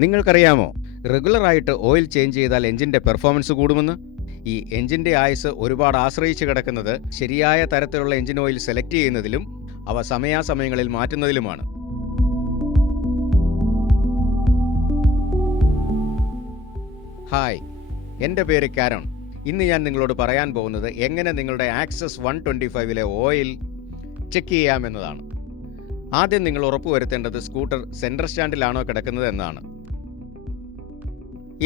നിങ്ങൾക്കറിയാമോ റെഗുലറായിട്ട് oil change ചെയ്താൽ എഞ്ചിൻ്റെ പെർഫോമൻസ് കൂടുമെന്ന്? ഈ എഞ്ചിൻ്റെ ആയുസ് ഒരുപാട് ആശ്രയിച്ച് കിടക്കുന്നത് ശരിയായ തരത്തിലുള്ള എഞ്ചിൻ ഓയിൽ സെലക്ട് ചെയ്യുന്നതിലും അവ സമയാസമയങ്ങളിൽ മാറ്റുന്നതിലുമാണ്. ഹായ്, എൻ്റെ പേര് കാരൺ. ഇന്ന് ഞാൻ നിങ്ങളോട് പറയാൻ പോകുന്നത് എങ്ങനെ നിങ്ങളുടെ ആക്സസ് 125 ഓയിൽ ചെക്ക് ചെയ്യാമെന്നതാണ്. ആദ്യം നിങ്ങൾ ഉറപ്പുവരുത്തേണ്ടത് സ്കൂട്ടർ സെൻട്രൽ സ്റ്റാൻഡിലാണോ കിടക്കുന്നത് എന്നാണ്.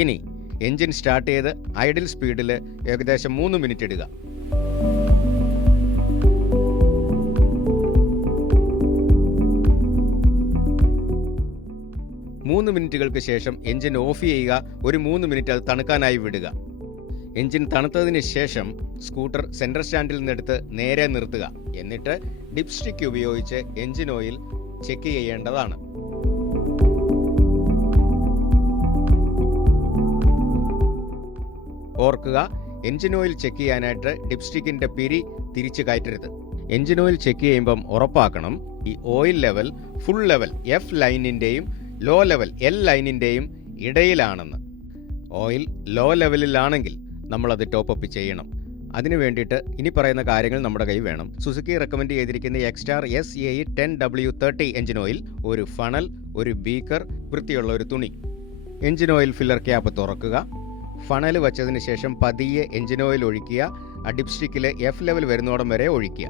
ഇനി എൻജിൻ സ്റ്റാർട്ട് ചെയ്ത് ഐഡിൽ സ്പീഡിൽ ഏകദേശം 3 മിനിറ്റ് ഇടുക. മൂന്ന് മിനിറ്റുകൾക്ക് ശേഷം എൻജിൻ ഓഫ് ചെയ്യുക. ഒരു 3 മിനിറ്റ് അത് തണുക്കാനായി വിടുക. എൻജിൻ തണുത്തതിന് ശേഷം സ്കൂട്ടർ സെൻട്രൽ സ്റ്റാൻഡിൽ നിന്നെടുത്ത് നേരെ നിർത്തുക. എന്നിട്ട് ഡിപ്സ്റ്റിക്ക് ഉപയോഗിച്ച് എൻജിൻ ഓയിൽ ചെക്ക് ചെയ്യേണ്ടതാണ്. ഓർക്കുക, എൻജിൻ ഓയിൽ ചെക്ക് ചെയ്യാനായിട്ട് ഡിപ്സ്റ്റിക്കിന്റെ പിരി തിരിച്ചു കയറ്റരുത്. എൻജിൻ ഓയിൽ ചെക്ക് ചെയ്യുമ്പം ഉറപ്പാക്കണം ഈ oil level full level F ലൈനിന്റെയും ലോ ലെവൽ എൽ ലൈനിന്റെയും ഇടയിലാണെന്ന്. ഓയിൽ ലോ ലെവലിലാണെങ്കിൽ നമ്മളത് ടോപ്പ് ചെയ്യണം. അതിനു വേണ്ടിയിട്ട് ഇനി പറയുന്ന കാര്യങ്ങൾ നമ്മുടെ കയ്യിൽ വേണം. സുസുക്കി റെക്കമെൻഡ് ചെയ്തിരിക്കുന്ന എക്സ്റ്റാർ SAE10W30 എഞ്ചിൻ ഓയിൽ, ഒരു ഫണൽ, ഒരു ബീക്കർ, വൃത്തിയുള്ള ഒരു തുണി. എഞ്ചിൻ ഓയിൽ ഫില്ലർ ക്യാപ്പ് തുറക്കുക. ഫണൽ വച്ചതിന് ശേഷം പതിയെ എഞ്ചിൻ ഓയിൽ ഒഴിക്കുക. ആ ഡിപ്സ്റ്റിക്കിൽ എഫ് ലെവൽ വരുന്നോടം വരെ ഒഴിക്കുക.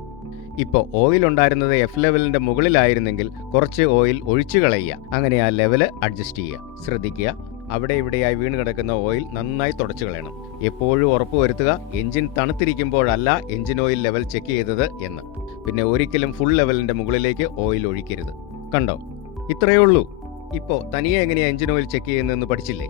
ഇപ്പോൾ ഓയിൽ ഉണ്ടായിരുന്നത് എഫ് ലെവലിൻ്റെ മുകളിലായിരുന്നെങ്കിൽ കുറച്ച് ഓയിൽ ഒഴിച്ചു കളയുക. അങ്ങനെ ആ ലെവല് അഡ്ജസ്റ്റ് ചെയ്യുക. ശ്രദ്ധിക്കുക, അവിടെ ഇവിടെയായി വീണ് കിടക്കുന്ന ഓയിൽ നന്നായി തുടച്ചു കളയണം. എപ്പോഴും ഉറപ്പുവരുത്തുക എഞ്ചിൻ തണുത്തിരിക്കുമ്പോഴല്ല എഞ്ചിൻ ഓയിൽ ലെവൽ ചെക്ക് ചെയ്തത് എന്ന്. പിന്നെ ഒരിക്കലും ഫുൾ ലെവലിൻ്റെ മുകളിലേക്ക് ഓയിൽ ഒഴിക്കരുത്. കണ്ടോ? ഇത്രയേ ഉള്ളൂ. ഇപ്പോൾ തനിയെ എങ്ങനെയാണ് എഞ്ചിൻ ഓയിൽ ചെക്ക് ചെയ്യുന്നതെന്ന് പഠിച്ചില്ലേ?